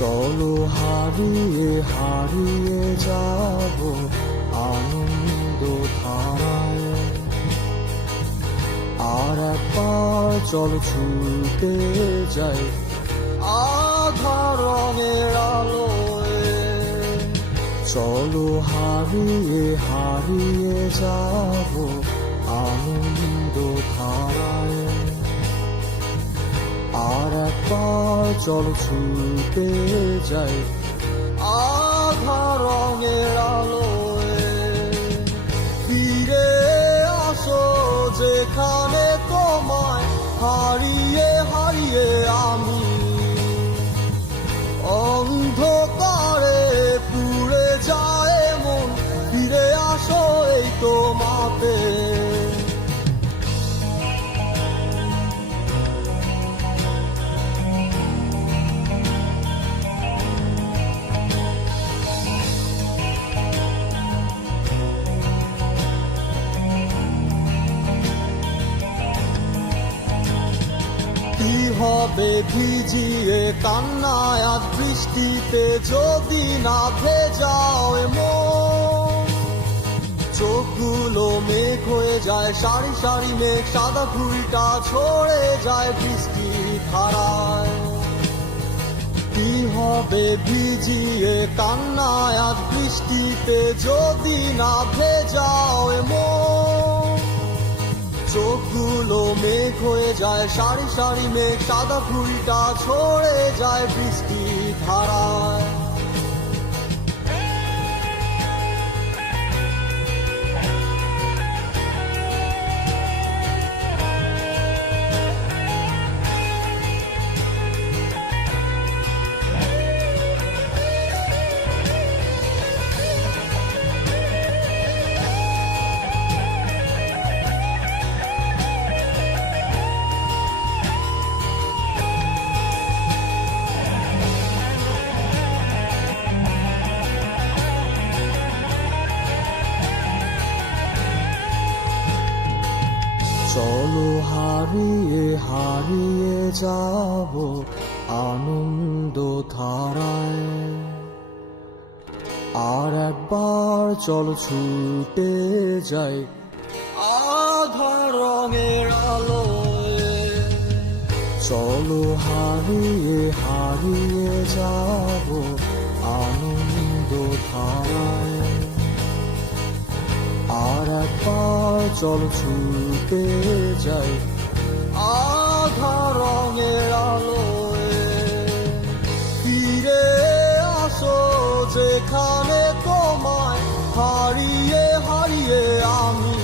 চলো হারিয়ে হারিয়ে যাব আনন্দ ধারায়। আর একবার চলো ছুটে যাই আধার রঙের আলোয়। চলো হারিয়ে হারিয়ে যাব আনন্দ ধারায়। আর একবার চলো ছুটে যাই আধার রঙের আলোয়। ফিরে আসো যেখানে তোমায় হারিয়ে হারিয়ে আমি অন্ধকারে পুড়ে যায় মন। ফিরে আসো এই তোমাতে। কি হবে ভিজিয়ে কান্নায় আজ বৃষ্টিতে যদি না ভেজাও মন। চোখগুলো মেঘ হয়ে যায় সারি সারি মেঘ, সাদা ফুলটা ছড়ে যায় বৃষ্টি ধারায়। কি হবে ভিজিয়ে কান্নায় আজ বৃষ্টিতে যদি না ভেজাও মন। চোখগুলো মেঘ হয়ে যায় সারি সারি মেঘ, সাদা ফুলটা ছড়ে যায় বৃষ্টি ধারায়। চলো হারিয়ে হারিয়ে যাব আনন্দ ধারায়। আর একবার চলো ছুটে যাই আধার রঙের আলোয়। চলো হারিয়ে হারিয়ে যাব আনন্দ ধারায়। আর একবার চলো ছুটে যাই আধার রঙের আলোয়। ফিরে আসো যেখানে তোমায় হারিয়ে হারিয়ে আমি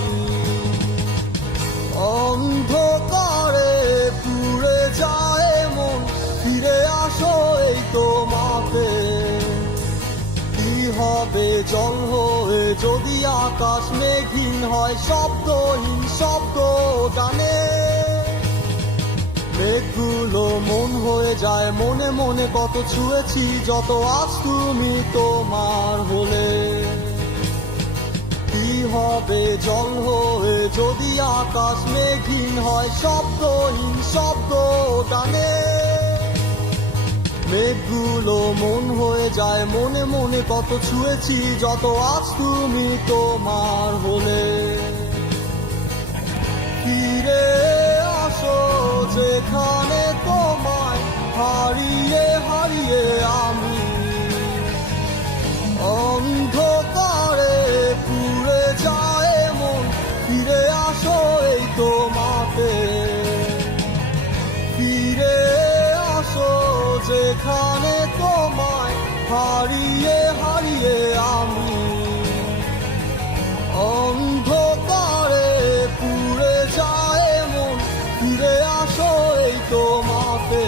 অন্ধকারে পুড়ে যায় মন। ফিরে আসো এই তোমাতে। কি হবে জল হয়ে যদি আকাশ মেঘহীন হয়, শব্দহীন শব্দ গানে। মেঘগুলো মন হয়ে যায় মনে মনে, কত ছুঁয়েছি যত আজ তুমি তোমার হলে। কি হবে জল হয়ে যদি আকাশ মেঘহীন হয়, শব্দহীন শব্দ গানে। মেঘগুলো মন হয়ে যায় মনে মনে, কত ছুঁয়েছি যত আজ তুমি তোমার হলে। ফিরে আসো যেখানে তোমায় হারিয়ে হারিয়ে আমি অন্ধকারে পুড়ে যায় মন। ফিরে আসো এই তোমাতে। ফিরে আসো যেখানে তোমায় হারিয়ে হারিয়ে আমি অন্ধকারে পুড়ে যায় মন। ফিরে আসো এই তোমাতে।